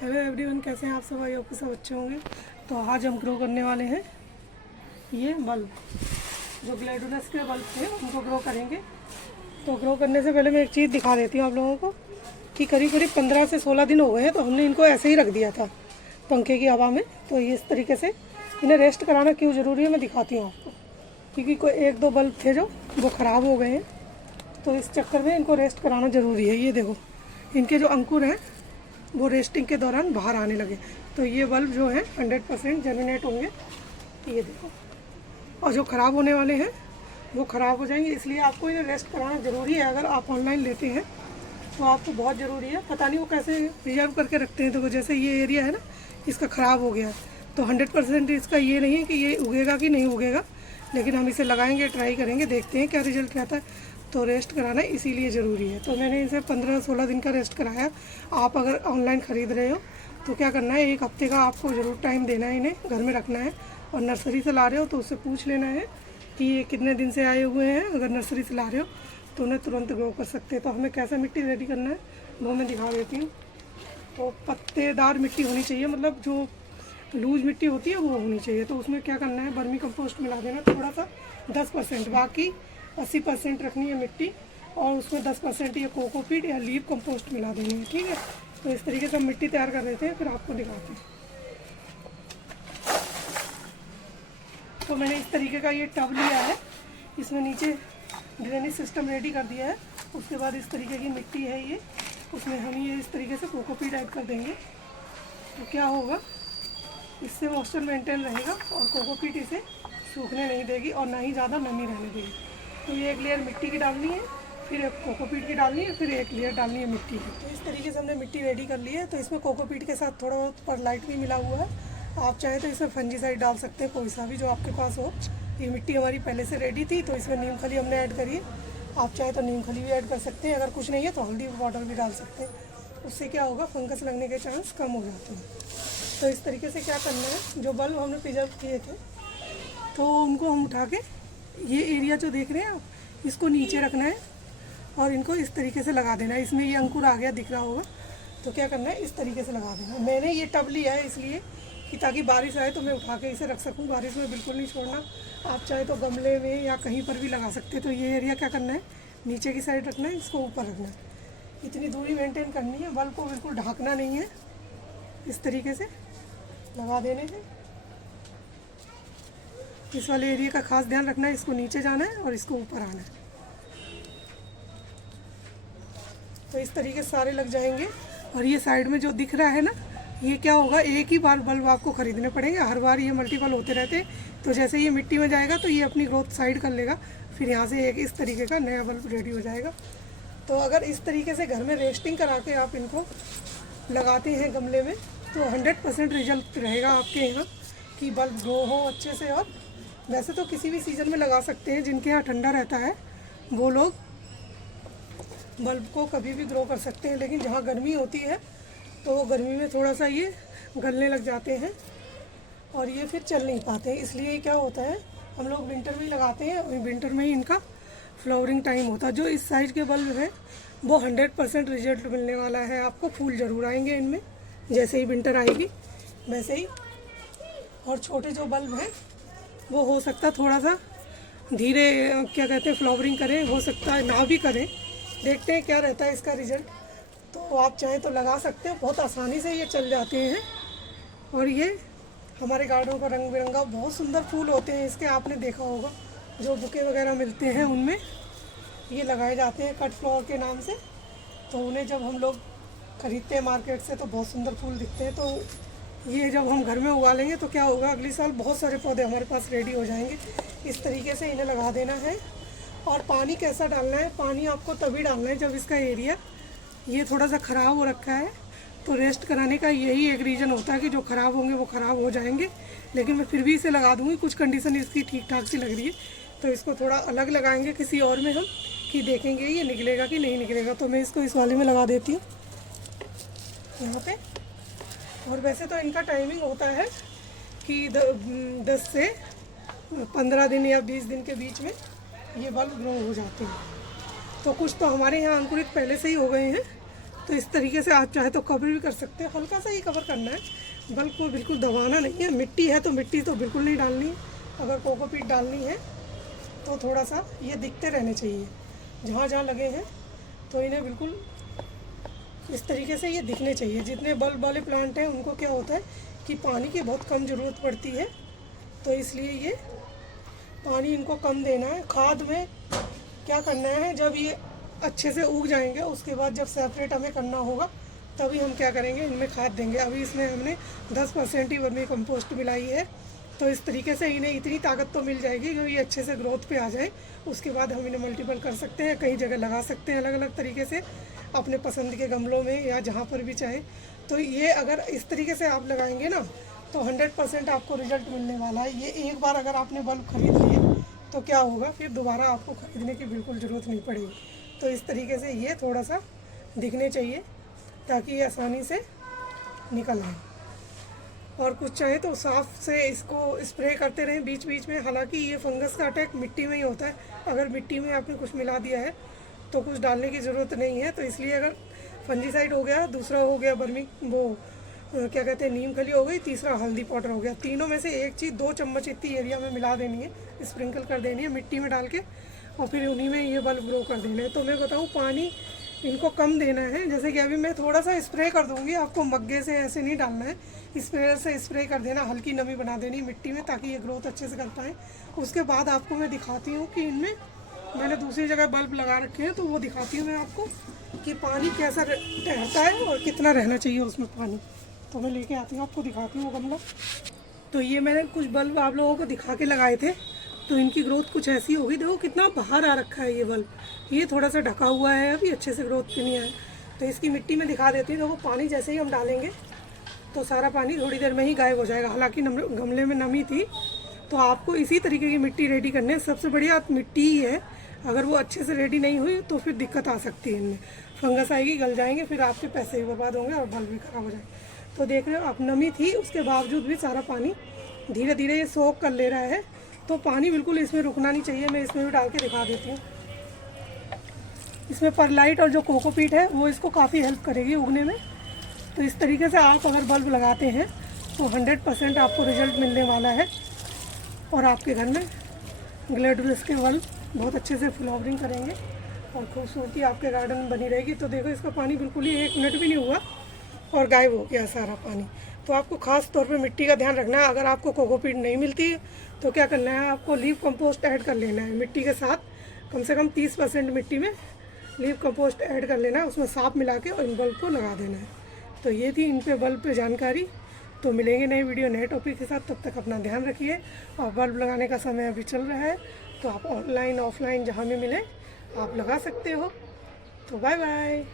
Hello everyone, कैसे हैं आप सब? आई आपके सब अच्छे होंगे। तो आज हम ग्रो करने वाले हैं ये बल्ब, जो ग्लैडुलस के बल्ब थे उनको ग्रो करेंगे। तो ग्रो करने से पहले मैं एक चीज़ दिखा देती हूँ आप लोगों को कि करीब करीब 15 से 16 दिन हो गए हैं। तो हमने इनको ऐसे ही रख दिया था पंखे की हवा में। तो ये इस तरीके से इन्हें रेस्ट कराना क्यों ज़रूरी है मैं दिखाती हूँ आपको। क्योंकि कोई एक दो बल्ब थे जो वो ख़राब हो गए हैं, तो इस चक्कर में इनको रेस्ट कराना ज़रूरी है। ये देखो, इनके जो अंकुर हैं वो रेस्टिंग के दौरान बाहर आने लगे। तो ये बल्ब जो है 100% जर्मिनेट होंगे। ये देखो, और जो ख़राब होने वाले हैं वो ख़राब हो जाएंगे। इसलिए आपको इन्हें रेस्ट कराना ज़रूरी है। अगर आप ऑनलाइन लेते हैं तो आपको बहुत ज़रूरी है। पता नहीं वो कैसे प्रिजर्व करके रखते हैं। तो जैसे ये एरिया है ना, इसका ख़राब हो गया, तो 100% इसका ये नहीं है कि ये उगेगा कि नहीं उगेगा, लेकिन हम इसे लगाएंगे, ट्राई करेंगे, देखते हैं क्या रिजल्ट रहता है। तो रेस्ट कराना इसीलिए ज़रूरी है। तो मैंने इसे 15-16 दिन का रेस्ट कराया। आप अगर ऑनलाइन ख़रीद रहे हो तो क्या करना है, एक हफ्ते का आपको ज़रूर टाइम देना है, इन्हें घर में रखना है। और नर्सरी से ला रहे हो तो उससे पूछ लेना है कि ये कितने दिन से आए हुए हैं। अगर नर्सरी से ला रहे हो तो उन्हें तुरंत ग्रो कर सकते हैं। तो हमें कैसा मिट्टी रेडी करना है वो मैं दिखा देती हूँ। तो पत्तेदार मिट्टी होनी चाहिए, मतलब जो लूज मिट्टी होती है वो होनी चाहिए। तो उसमें क्या करना है, वर्मी कंपोस्ट मिला देना थोड़ा सा 10%, बाकी 80% रखनी है मिट्टी, और उसमें 10% ये कोकोपीट या लीफ कंपोस्ट मिला देनी है। ठीक है, तो इस तरीके से हम मिट्टी तैयार कर देते हैं, फिर आपको दिखाते हैं। तो मैंने इस तरीके का ये टब लिया है, इसमें नीचे ड्रेनेज सिस्टम रेडी कर दिया है। उसके बाद इस तरीके की मिट्टी है ये, उसमें हम ये इस तरीके से कोकोपीट ऐड कर देंगे। तो क्या होगा, इससे मॉइस्चर मेंटेन रहेगा और कोकोपीट इसे सूखने नहीं देगी और ना ही ज़्यादा नमी रहने देगी। तो ये एक लेयर मिट्टी की डालनी है, फिर एक कोकोपीट की डालनी है, फिर एक लेयर डालनी है मिट्टी की। तो इस तरीके से हमने मिट्टी रेडी कर ली है। तो इसमें कोकोपीट के साथ थोड़ा बहुत परलाइट भी मिला हुआ है। आप चाहें तो इसमें फंजीसाइड डाल सकते हैं, कोई सा भी जो आपके पास हो। ये मिट्टी हमारी पहले से रेडी थी, तो इसमें नीम खली हमने ऐड करी है। आप चाहें तो नीम खली भी ऐड कर सकते हैं। अगर कुछ नहीं है तो हल्दी पाउडर भी डाल सकते हैं। उससे क्या होगा, फंगस लगने के चांस कम हो जाते हैं। तो इस तरीके से क्या करना है, जो बल्ब हमने प्रिजर्व किए थे तो उनको हम उठा के, ये एरिया जो देख रहे हैं आप, इसको नीचे रखना है और इनको इस तरीके से लगा देना है। इसमें ये अंकुर आ गया, दिख रहा होगा। तो क्या करना है, इस तरीके से लगा देना। मैंने ये टब लिया है इसलिए कि ताकि बारिश आए तो मैं उठा के इसे रख सकूं। बारिश में बिल्कुल नहीं छोड़ना। आप चाहे तो गमले में या कहीं पर भी लगा सकते हैं। तो ये एरिया क्या करना है, नीचे की साइड रखना है, इसको ऊपर रखना है। इतनी दूरी मेंटेन करनी है, बल्ब को बिल्कुल ढकना नहीं है। इस तरीके से लगा देने से इस वाले एरिया का खास ध्यान रखना है। इसको नीचे जाना है और इसको ऊपर आना है। तो इस तरीके से सारे लग जाएंगे। और ये साइड में जो दिख रहा है ना, ये क्या होगा, एक ही बार बल्ब आपको ख़रीदने पड़ेंगे। हर बार ये मल्टीपल होते रहते हैं। तो जैसे ये मिट्टी में जाएगा तो ये अपनी ग्रोथ साइड कर लेगा, फिर यहाँ से एक इस तरीके का नया बल्ब रेडी हो जाएगा। तो अगर इस तरीके से घर में रेस्टिंग करा के आप इनको लगाते हैं गमले में तो 100% रिजल्ट रहेगा आपके यहाँ कि बल्ब ग्रो हो अच्छे से। और वैसे तो किसी भी सीज़न में लगा सकते हैं, जिनके यहाँ ठंडा रहता है वो लोग बल्ब को कभी भी ग्रो कर सकते हैं। लेकिन जहाँ गर्मी होती है तो वो गर्मी में थोड़ा सा ये गलने लग जाते हैं और ये फिर चल नहीं पाते। इसलिए क्या होता है, हम लोग विंटर में ही लगाते हैं और विंटर में ही इनका फ्लावरिंग टाइम होता है। जो इस साइज़ के बल्ब है वो 100% रिजल्ट मिलने वाला है आपको। फूल ज़रूर आएंगे इनमें, जैसे ही विंटर आएगी वैसे ही। और छोटे जो बल्ब हैं वो हो सकता है थोड़ा सा धीरे, क्या कहते हैं, फ्लावरिंग करें, हो सकता है ना भी करें। देखते हैं क्या रहता है इसका रिज़ल्ट। तो आप चाहें तो लगा सकते हो, बहुत आसानी से ये चल जाते हैं। और ये हमारे गार्डन का रंग बिरंगा बहुत सुंदर फूल होते हैं इसके, आपने देखा होगा जो बुके वगैरह मिलते हैं उनमें ये लगाए जाते हैं कट फ्लावर के नाम से। तो उन्हें जब हम लोग ख़रीदते हैं मार्केट से तो बहुत सुंदर फूल दिखते हैं। तो ये जब हम घर में उगा लेंगे तो क्या होगा, अगले साल बहुत सारे पौधे हमारे पास रेडी हो जाएंगे। इस तरीके से इन्हें लगा देना है। और पानी कैसा डालना है, पानी आपको तभी डालना है जब इसका एरिया ये थोड़ा सा ख़राब हो रखा है। तो रेस्ट कराने का यही एक रीज़न होता है कि जो ख़राब होंगे वो ख़राब हो जाएंगे। लेकिन मैं फिर भी इसे लगा दूँगी, कुछ कंडीशन इसकी ठीक ठाक सी लग रही है। तो इसको थोड़ा अलग लगाएंगे किसी और में हम, कि देखेंगे ये निकलेगा कि नहीं निकलेगा। तो मैं इसको इस वाले में लगा देती हूँ यहाँ पे। और वैसे तो इनका टाइमिंग होता है कि 10 से 15 दिन या 20 दिन के बीच में ये बल्ब ग्रो हो जाते हैं। तो कुछ तो हमारे यहाँ अंकुरित पहले से ही हो गए हैं, तो इस तरीके से आप चाहे तो कवर भी कर सकते हैं, हल्का सा ही कवर करना है, बल्ब को बिल्कुल दबाना नहीं है। मिट्टी है तो मिट्टी तो बिल्कुल नहीं डालनी है, अगर कोकोपीट डालनी है तो थोड़ा सा ये दिखते रहने चाहिए जहाँ जहाँ लगे हैं, तो इन्हें बिल्कुल इस तरीके से ये दिखने चाहिए। जितने बल्ब वाले प्लांट हैं उनको क्या होता है कि पानी की बहुत कम ज़रूरत पड़ती है, तो इसलिए ये पानी इनको कम देना है। खाद में क्या करना है, जब ये अच्छे से उग जाएंगे उसके बाद जब सेपरेट हमें करना होगा तभी हम क्या करेंगे, इनमें खाद देंगे। अभी इसमें हमने 10% ही वर्मी कंपोस्ट मिलाई है, तो इस तरीके से इन्हें इतनी ताकत तो मिल जाएगी जो ये अच्छे से ग्रोथ पे आ जाए। उसके बाद हम इन्हें मल्टीपल कर सकते हैं, कई जगह लगा सकते हैं अलग अलग तरीके से, अपने पसंद के गमलों में या जहाँ पर भी चाहे। तो ये अगर इस तरीके से आप लगाएंगे ना तो 100% आपको रिजल्ट मिलने वाला है। ये एक बार अगर आपने बल्ब खरीद लिए तो क्या होगा, फिर दोबारा आपको ख़रीदने की बिल्कुल ज़रूरत नहीं पड़ेगी। तो इस तरीके से ये थोड़ा सा दिखने चाहिए ताकि ये आसानी से निकल आए। और कुछ चाहे तो साफ से इसको स्प्रे करते रहें बीच बीच में। हालांकि ये फंगस का अटैक मिट्टी में ही होता है, अगर मिट्टी में आपने कुछ मिला दिया है तो कुछ डालने की ज़रूरत नहीं है। तो इसलिए अगर फंजीसाइड हो गया, दूसरा हो गया बर्मी वो क्या कहते हैं नीम खली हो गई, तीसरा हल्दी पाउडर हो गया, तीनों में से एक चीज़ 2 चम्मच इतनी एरिया में मिला देनी है, स्प्रिंकल कर देनी है मिट्टी में डाल के, और फिर उन्हीं में ये बल्ब ग्रो कर देना है। तो मैं बताऊँ पानी इनको कम देना है। जैसे कि अभी मैं थोड़ा सा स्प्रे कर दूंगी, आपको मग्गे से ऐसे नहीं डालना है, स्प्रेयर से स्प्रे कर देना, हल्की नमी बना देनी मिट्टी में ताकि ये ग्रोथ अच्छे से कर पाए। उसके बाद आपको मैं दिखाती हूँ कि इनमें मैंने दूसरी जगह बल्ब लगा रखे हैं, तो वो दिखाती हूँ मैं आपको कि पानी कैसा ठहरता है और कितना रहना चाहिए उसमें पानी। तो मैं लेके आती हूँ, आपको दिखाती हूँ गमला। तो ये मैंने कुछ बल्ब आप लोगों को दिखा के लगाए थे, तो इनकी ग्रोथ कुछ ऐसी होगी। देखो कितना बाहर आ रखा है ये बल्ब, ये थोड़ा सा ढका हुआ है, अभी अच्छे से ग्रोथ भी नहीं आया। तो इसकी मिट्टी में दिखा देती हूँ। देखो पानी जैसे ही हम डालेंगे तो सारा पानी थोड़ी देर में ही गायब हो जाएगा। हालांकि गमले में नमी थी, तो आपको इसी तरीके की मिट्टी रेडी करने। सबसे बढ़िया मिट्टी ही है, अगर वो अच्छे से रेडी नहीं हुई तो फिर दिक्कत आ सकती है, इनमें फंगस आएगी, गल जाएंगे, फिर आपके पैसे भी बर्बाद होंगे और बल्ब भी ख़राब हो जाएंगे। तो देख रहे हो आप, नमी थी उसके बावजूद भी सारा पानी धीरे धीरे ये सोख कर ले रहा है। तो पानी बिल्कुल इसमें रुकना नहीं चाहिए। मैं इसमें भी डाल के दिखा देती हूँ। इसमें परलाइट और जो कोकोपीट है वो इसको काफ़ी हेल्प करेगी उगने में। तो इस तरीके से आप अगर बल्ब लगाते हैं तो 100% आपको रिजल्ट मिलने वाला है, और आपके घर में ग्लैडविल्स के बल्ब बहुत अच्छे से फ्लावरिंग करेंगे और खूबसूरती आपके गार्डन में बनी रहेगी। तो देखो इसका पानी बिल्कुल ही 1 मिनट भी नहीं हुआ और गायब हो गया सारा पानी। तो आपको ख़ास तौर पे मिट्टी का ध्यान रखना है। अगर आपको कोकोपीट नहीं मिलती है तो क्या करना है, आपको लीव कंपोस्ट ऐड कर लेना है मिट्टी के साथ। कम से कम 30% मिट्टी में लीव कंपोस्ट ऐड कर लेना है, उसमें साफ मिला के और इन बल्ब को लगा देना है। तो ये थी इन पे बल्ब पे जानकारी। तो मिलेंगे नए वीडियो नए टॉपिक के साथ, तब तक अपना ध्यान रखिए। और बल्ब लगाने का समय अभी चल रहा है, तो आप ऑनलाइन ऑफलाइन जहाँ भी मिले आप लगा सकते हो। तो बाय बाय।